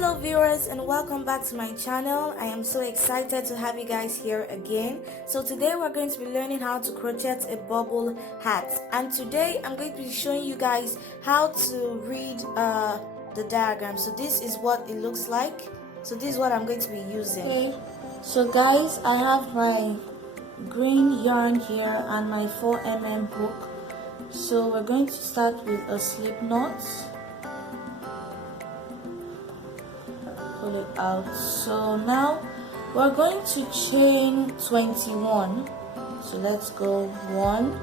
Hello viewers, and welcome back to my channel. I am so excited to have you guys here again. So today we're going to be learning how to crochet a bubble hat, and today I'm going to be showing you guys how to read the diagram. So this is what it looks like. So this is what I'm going to be using. Okay, so guys, I have my green yarn here and my 4mm hook. So we're going to start with a slip knot. Pull it out. So now we're going to chain 21. So let's go 1,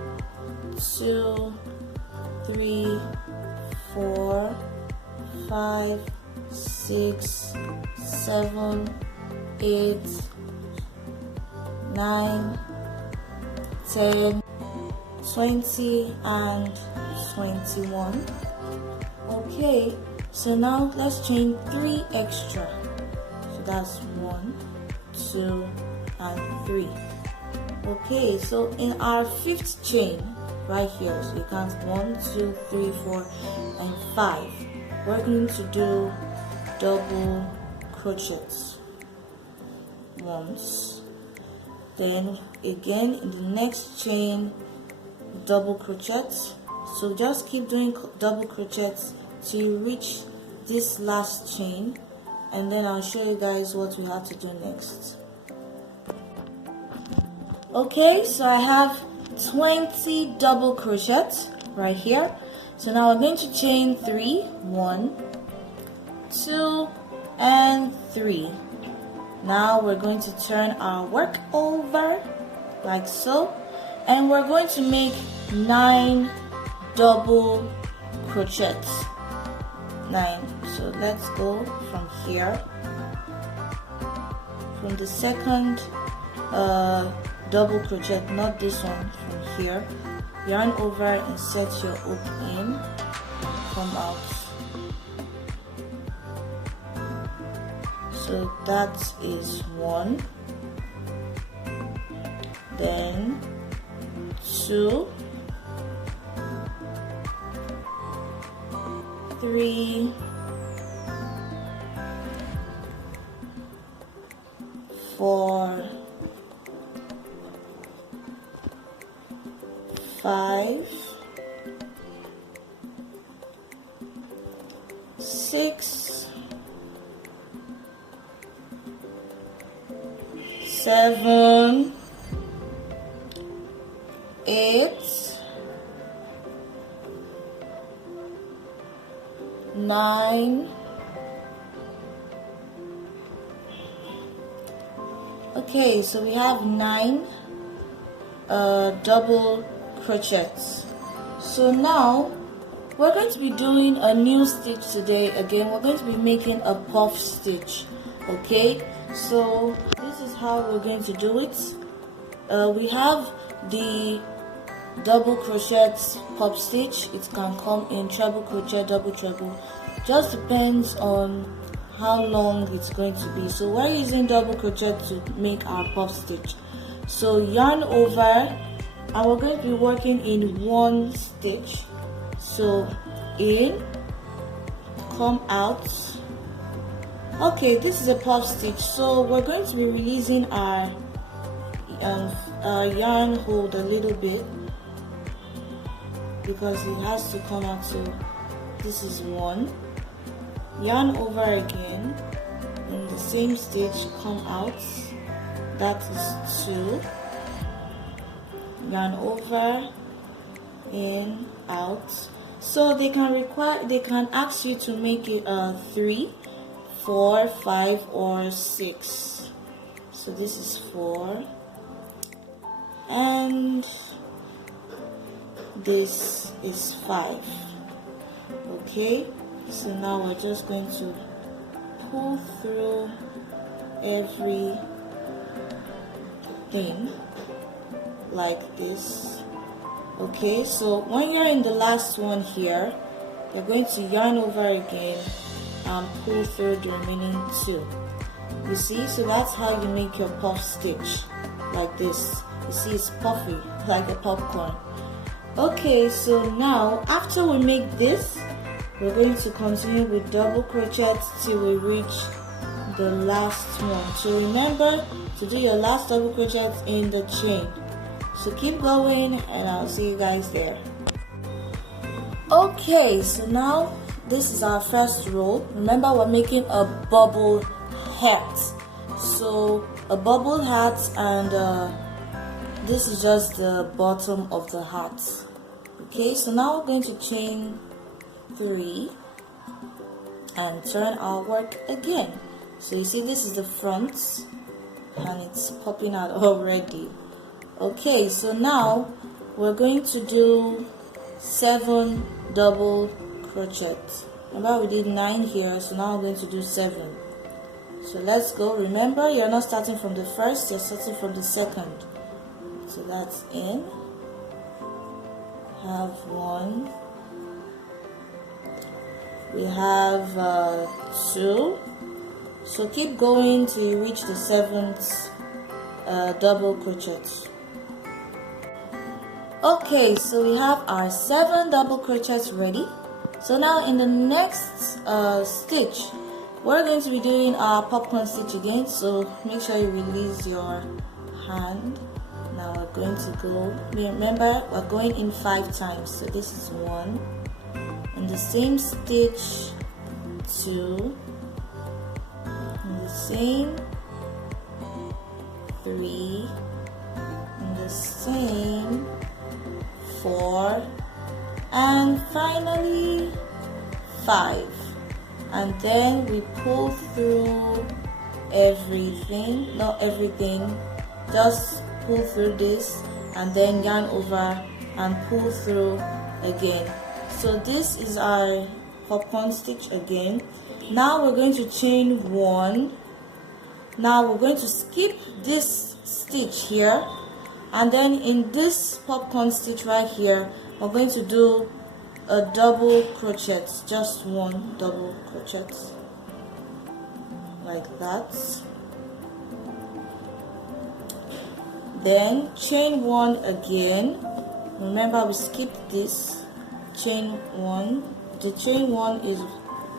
2, 3, 4, 5, 6, 7, 8, 9, 10, 20 and 21. Okay, so now let's chain 3 extra. So that's 1, 2 and 3. Okay, so in our 5th chain right here, so you count 1, 2, 3, 4 and 5, we're going to do double crochets once, then again in the next chain double crochets. So just keep doing double crochets till you reach this last chain, and then I'll show you guys what we have to do next. Okay, so I have 20 double crochets right here. So now I'm going to chain 3, 1, 2 and 3. Now we're going to turn our work over like so, and we're going to make 9 double crochets. 9. So let's go from here, from the second double crochet, not this one, from here, yarn over, insert your hook in, come out. So that is 1, then 2, 3, 4, 5, 6, 7, 8, 9. Okay, so we have 9 double crochets. So now we're going to be doing a new stitch today. Again, we're going to be making a puff stitch. Okay, so this is how we're going to do it. We have the double crochet puff stitch. It can come in treble crochet, double treble, just depends on how long it's going to be. So we're using double crochet to make our puff stitch. So yarn over, and we're going to be working in 1 stitch. So in, come out. Okay, this is a puff stitch, so we're going to be releasing our yarn hold a little bit because it has to come out. So this is 1, yarn over again, in the same stitch, come out. That is 2, yarn over, in, out. So they can ask you to make it 3, 4, 5 or 6. So this is 4 and this is 5. Okay, so now we're just going to pull through every thing like this. Okay, so when you're in the last one here, you're going to yarn over again and pull through the remaining 2. You see, so that's how you make your puff stitch, like this. You see, it's puffy like a popcorn. Okay, so now after we make this, we're going to continue with double crochet till we reach the last one. So remember to do your last double crochet in the chain. So keep going and I'll see you guys there. Okay, so now this is our first row. Remember, we're making a bubble hat. So a bubble hat, and this is just the bottom of the hat. Okay, so now we're going to chain 3 and turn our work again. So you see, this is the front and it's popping out already. Okay, so now we're going to do 7 double crochets. Remember, we did 9 here, so now we're going to do 7. So let's go. Remember, you're not starting from the first, you're starting from the second. So that's in. Have 1. We have 2. So keep going till you reach the 7th double crochet. Okay, so we have our 7 double crochets ready. So now in the next stitch, we're going to be doing our popcorn stitch again. So make sure you release your hand. Now we're going to go, remember, we're going in 5 times. So this is 1. In the same stitch, 2. In the same, 3. In the same, 4. And finally 5. And then we pull through everything, not everything, just pull through this and then yarn over and pull through again. So this is our popcorn stitch again. Now we're going to chain 1. Now we're going to skip this stitch here, and then in this popcorn stitch right here, we're going to do a double crochet, just 1 double crochet, like that. Then chain 1 again. Remember, we skipped this. Chain 1. The chain 1 is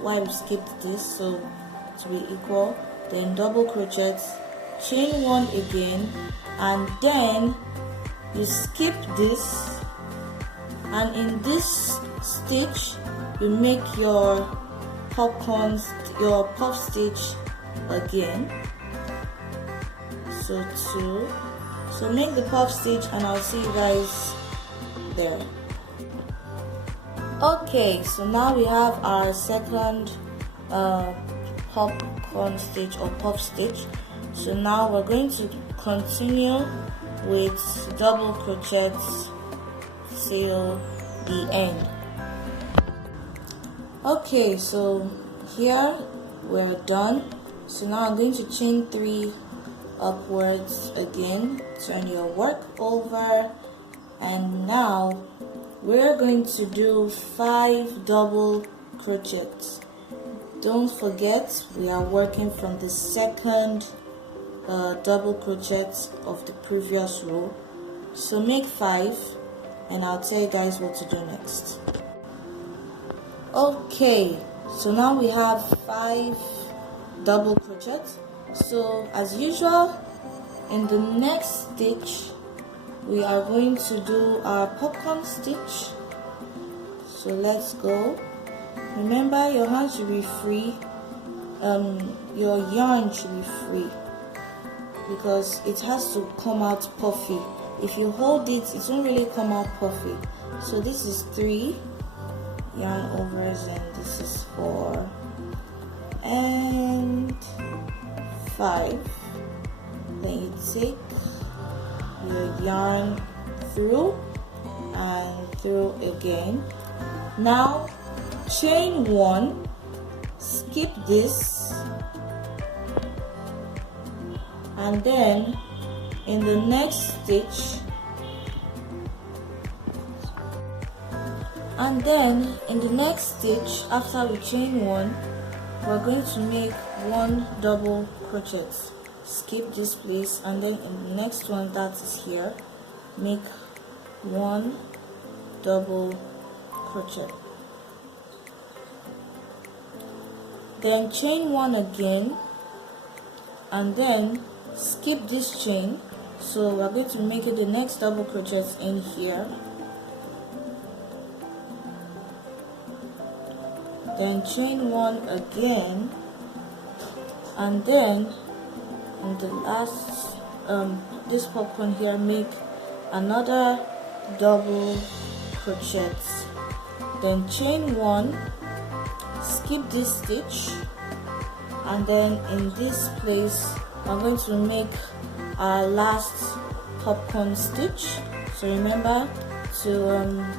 why we skipped this, so to be equal. Then double crochet, chain 1 again, and then you skip this, and in this stitch you make your popcorn, your puff stitch again. So 2. So make the puff stitch and I'll see you guys there. Okay, so now we have our second popcorn stitch or puff stitch. So now we're going to continue with double crochets till the end. Okay, so here we're done. So now I'm going to chain 3 upwards again, turn your work over, and now we're going to do 5 double crochets. Don't forget, we are working from the second double crochet of the previous row. So make 5 and I'll tell you guys what to do next. Okay, so now we have 5 double crochets. So as usual, in the next stitch we are going to do our popcorn stitch. So let's go. Remember, your hand should be free, your yarn should be free, because it has to come out puffy. If you hold it, it won't really come out puffy. So this is 3 yarn overs, and this is 4 and 5. Then you take your yarn through and through again. Now chain 1, skip this, and then in the next stitch, after we chain 1, we're going to make 1 double crochet. Skip this place, and then in the next one that is here, make 1 double crochet. then chain 1 again, and then skip this chain. So we're going to make it the next double crochet in here, then chain 1 again, and then in the last this popcorn here, make another double crochet, then chain 1, skip this stitch, and then in this place I'm going to make our last popcorn stitch. So remember to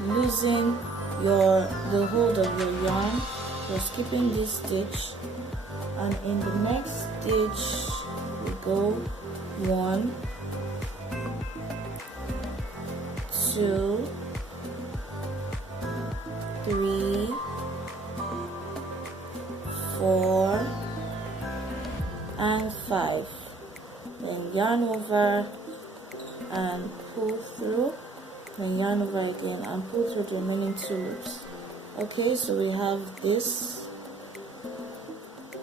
loosen the hold of your yarn. You're skipping this stitch, and in the next stitch we go 1, 2, 3, 4, and 5. Then yarn over and pull through, then yarn over again and pull through the remaining 2 loops. Okay, so we have this,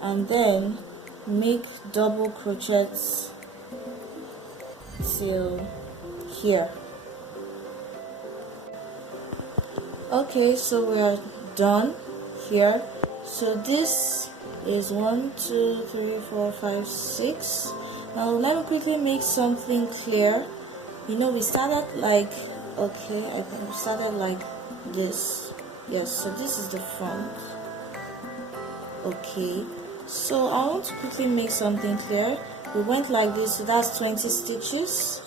and then make double crochets till here. Okay, so we are done here. So this is 1, 2, 3, 4, 5, 6. Now let me quickly make something clear. You know, we started like, okay, I think we started like this. Yes, so this is the front. Okay, so I want to quickly make something clear. We went like this, so that's 20 stitches.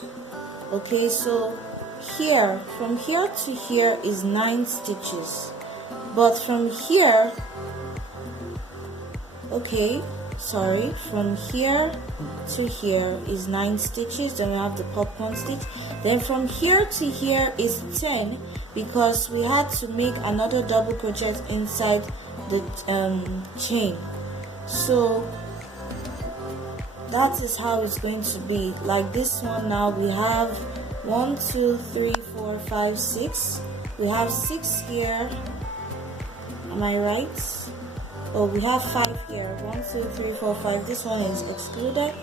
Okay, so here, from here to here is 9 stitches, but from here, okay, sorry, from here to here is 9 stitches. Then we have the popcorn stitch. Then from here to here is 10, because we had to make another double crochet inside the chain. So that is how it's going to be. Like this one now, we have 1, 2, 3, 4, 5, 6. We have 6 here. Am I right? Oh, we have 5 here. 1, 2, 3, 4, 5. This one is excluded.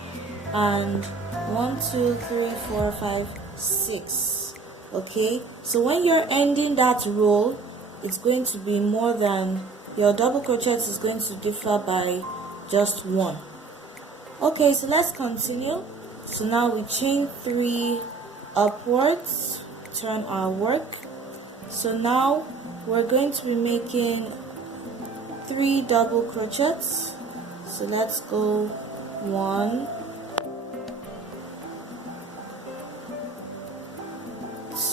And 1, 2, 3, 4, 5, 6. Okay, so when you're ending that row, it's going to be more than, your double crochet is going to differ by just 1. Okay, so let's continue. So now we chain 3 upwards, turn our work. So now we're going to be making 3 double crochets. So let's go 1,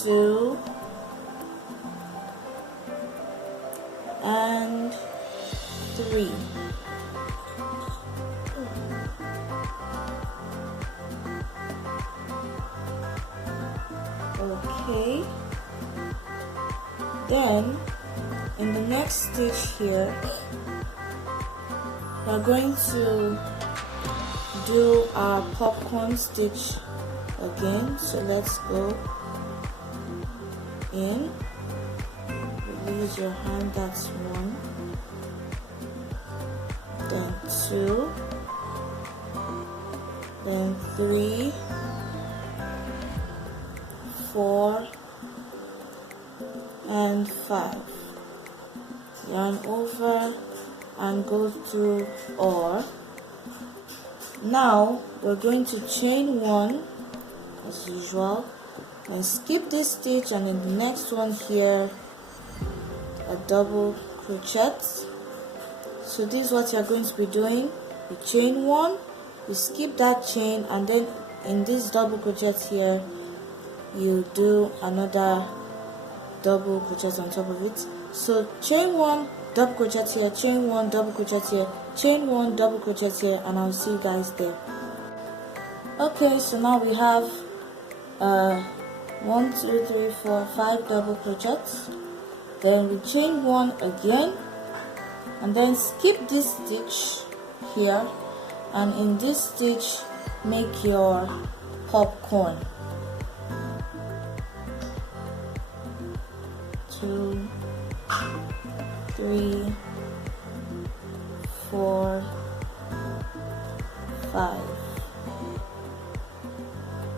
2, and 3. Okay, then in the next stitch here we're going to do our popcorn stitch again. So let's go in, release your hand, that's 1, then 2, then 3, 4, and 5. Yarn over and go through or. Now we're going to chain 1 as usual and skip this stitch, and in the next one here a double crochet. So this is what you're going to be doing. You chain 1, you skip that chain, and then in this double crochet here you do another double crochet on top of it. So chain 1, double crochet here, chain 1, double crochet here, chain 1, double crochet here, and I'll see you guys there. Okay, so now we have 1, 2, 3, 4, 5 double crochets. Then we chain 1 again, and then skip this stitch here, and in this stitch make your popcorn. 2, 3, 4, 5.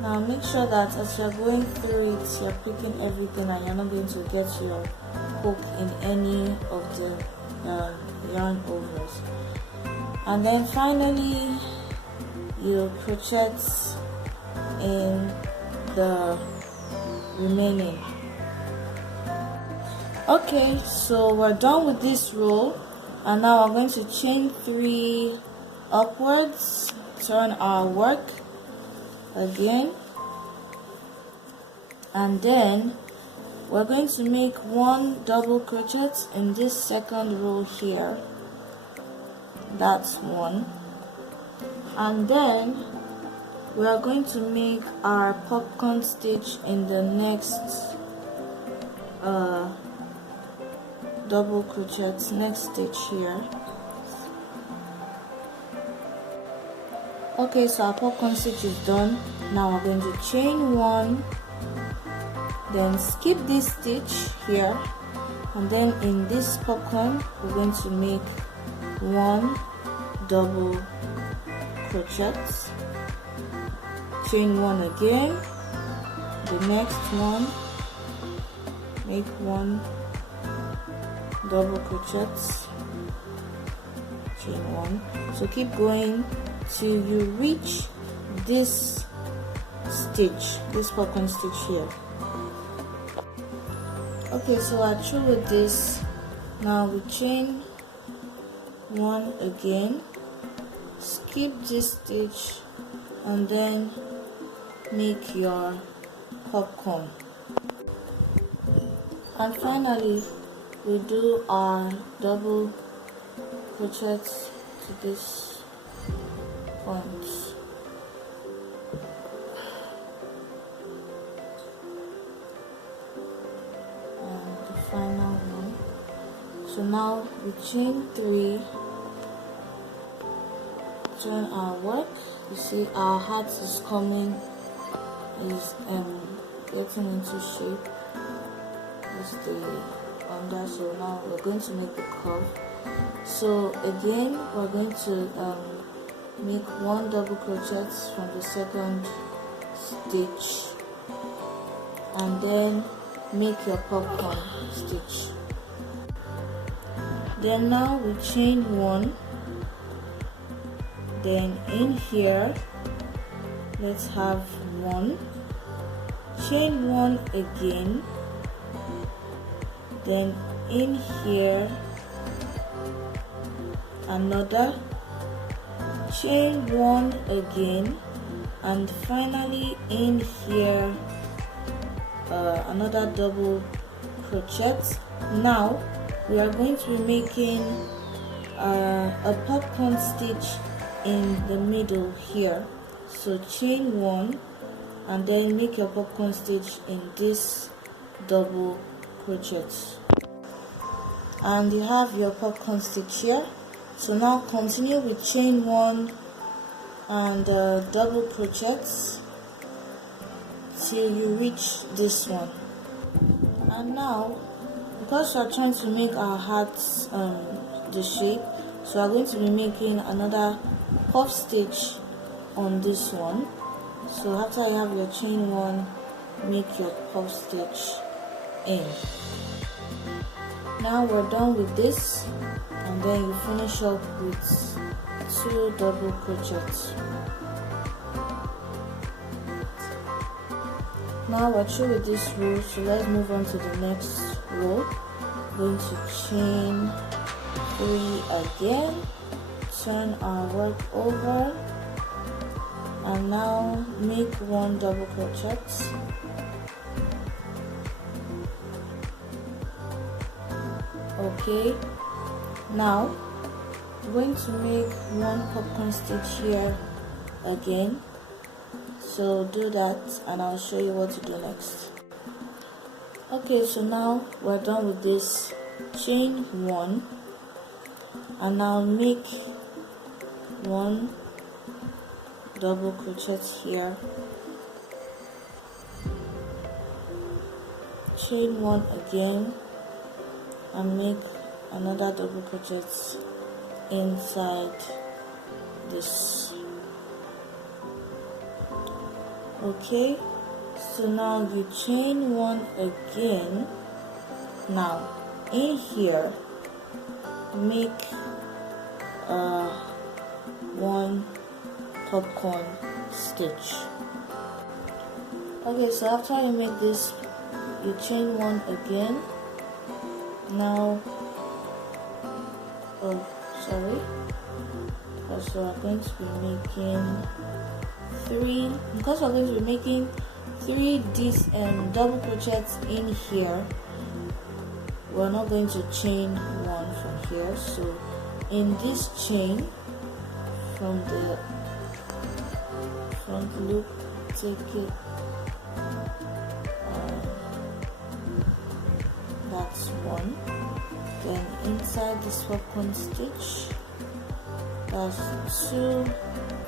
Now make sure that as you're going through it, you're picking everything and you're not going to get your hook in any of the yarn overs. And then finally you crochet in the remaining. Okay, so we're done with this row, and now we're going to chain 3 upwards, turn our work again, and then we're going to make 1 double crochet in this second row here. That's 1, and then we are going to make our popcorn stitch in the next double crochet, next stitch here. Okay, so our popcorn stitch is done. Now we're going to chain 1, then skip this stitch here, and then in this popcorn we're going to make 1 double crochet, chain 1 again, the next one, make 1 double crochet, chain 1. So keep going till you reach this stitch, this popcorn stitch here. Okay, so we're through with this. Now we chain 1 again, skip this stitch, and then make your popcorn. And finally we do our double crochet to this point. And the final one. So now we chain 3, turn our work. You see our heart is coming, is getting into shape. This is the under. So now we're going to make the curve. So again we're going to make 1 double crochet from the second stitch, and then make your popcorn stitch. Then now we chain 1, then in here let's have 1, chain 1 again, then in here another, chain 1 again, and finally in here another double crochet. Now we are going to be making a popcorn stitch in the middle here. So chain 1 and then make your popcorn stitch in this double crochet, and you have your popcorn stitch here. So now continue with chain 1 and double crochets till you reach this one. And now, because we are trying to make our hearts the shape, so we are going to be making another puff stitch on this one. So after you have your chain 1, make your puff stitch in. Now we're done with this, and then you finish up with 2 double crochets. Now we're through with this row, so let's move on to the next row. Going to chain 3 again, turn our work over, and now make 1 double crochet. Okay, now I'm going to make 1 popcorn stitch here again. So do that and I'll show you what to do next. Okay, so now we're done with this. Chain 1 and now make 1 double crochet here, chain 1 again and make another double crochet inside this. Okay, so now you chain one again. Now in here make one popcorn stitch. Okay, so after you make this, you chain one again. Now because we are going to be making three double crochets in here. We're not going to chain one from here, so in this chain from the front loop, take it, that's one. Then inside this popcorn stitch, that's two,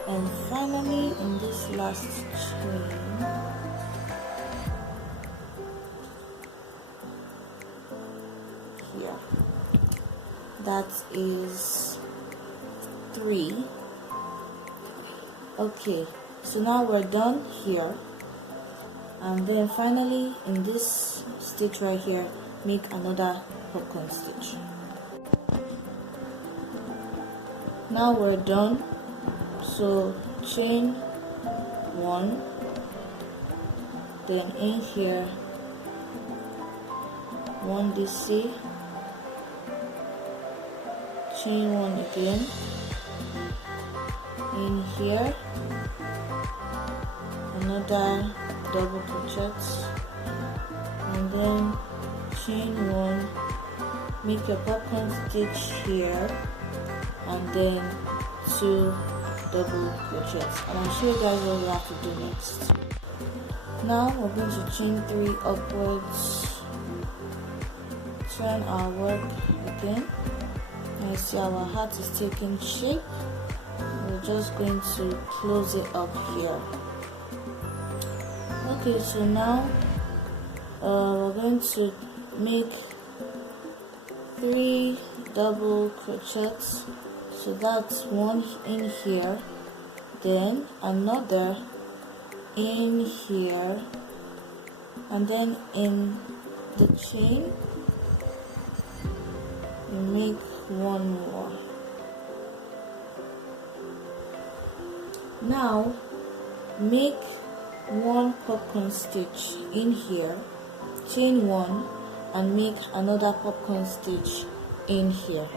and finally in this last chain, here, that is three. Okay, so now we're done here, and then finally in this stitch right here, make another popcorn stitch. Now we're done, so chain one, then in here one DC, chain one again, in here another double crochet, and then chain one, make a popcorn stitch here, and then two double crochets, and I'll show you guys what we have to do next. Now we're going to chain three upwards, turn our work again, and you see our heart is taking shape. We're just going to close it up here. Okay, so now we're going to make three double crochets, so that's one in here, then another in here, and then in the chain you make one more. Now make one popcorn stitch in here, chain one, and make another popcorn stitch in here.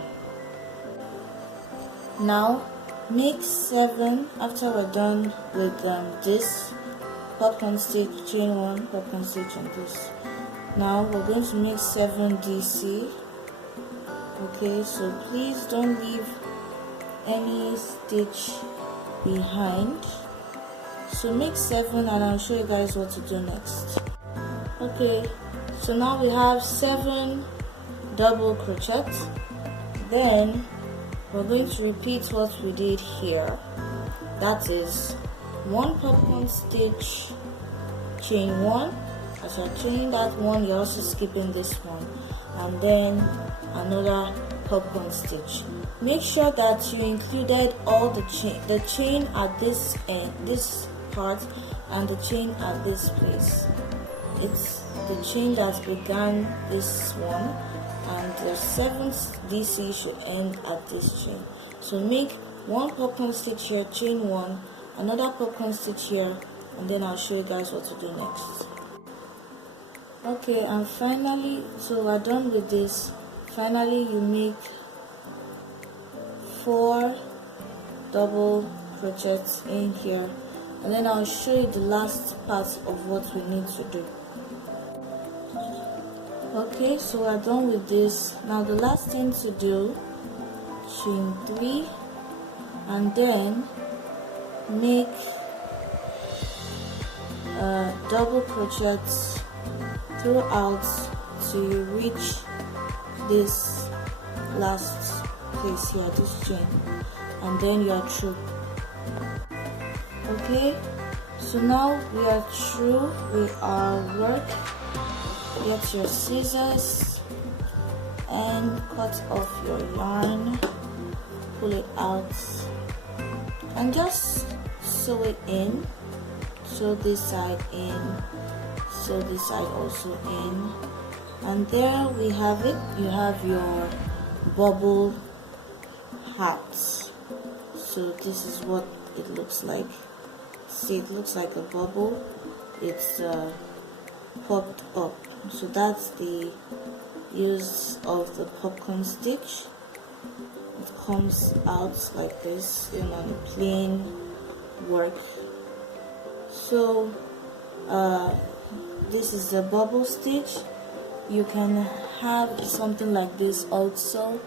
Now make 7 after we're done with this popcorn stitch, chain one, popcorn stitch, and this. Now we're going to make 7 DC. Okay, so please don't leave any stitch behind. So make 7, and I'll show you guys what to do next. Okay, so now we have 7 double crochets. Then we're going to repeat what we did here. That is one popcorn stitch, chain one. As you're chaining that one, you're also skipping this one, and then another popcorn stitch. Make sure that you included all the chain at this end, this part, and the chain at this place. It's the chain that began this one, and the 7th DC should end at this chain. So make one popcorn stitch here, chain one, another popcorn stitch here, and then I'll show you guys what to do next. Okay, and finally, so we're done with this. Finally, you make 4 double crochets in here, and then I'll show you the last part of what we need to do. Okay, so we're done with this. Now the last thing to do, chain 3, and then make double crochets throughout till you reach this last place here, this chain, and then you are through. Okay, so now we are through with our work. Get your scissors and cut off your yarn. pull it out and just sew it in. Sew this side in, sew this side also in, and there we have it. You have your bubble hat. So this is what it looks like. See, it looks like a bubble. It's popped up. So that's the use of the popcorn stitch. It comes out like this in a plain work. So this is the bubble stitch. You can have something like this also,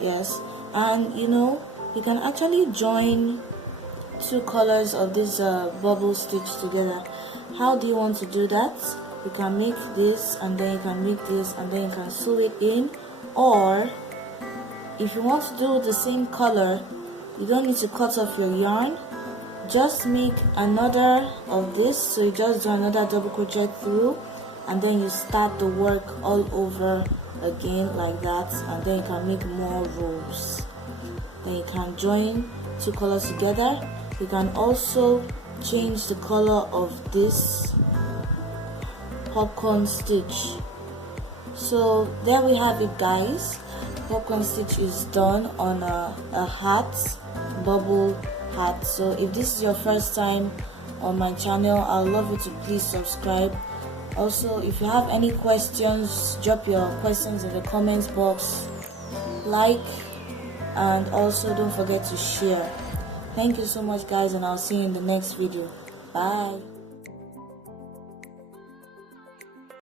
yes. And you know, you can actually join two colors of this bubble stitch together. How do you want to do that? You can make this, and then you can make this, and then you can sew it in. Or if you want to do the same color, you don't need to cut off your yarn. Just make another of this. So you just do another double crochet through, and then you start the work all over again like that, and then you can make more rows. Then you can join two colors together. You can also change the color of this popcorn stitch. So there we have it, guys. Popcorn stitch is done on a hat, bubble hat. So if this is your first time on my channel, I'd love you to please subscribe. Also, if you have any questions, drop your questions in the comments box, like, and also don't forget to share. Thank you so much, guys, and I'll see you in the next video. Bye.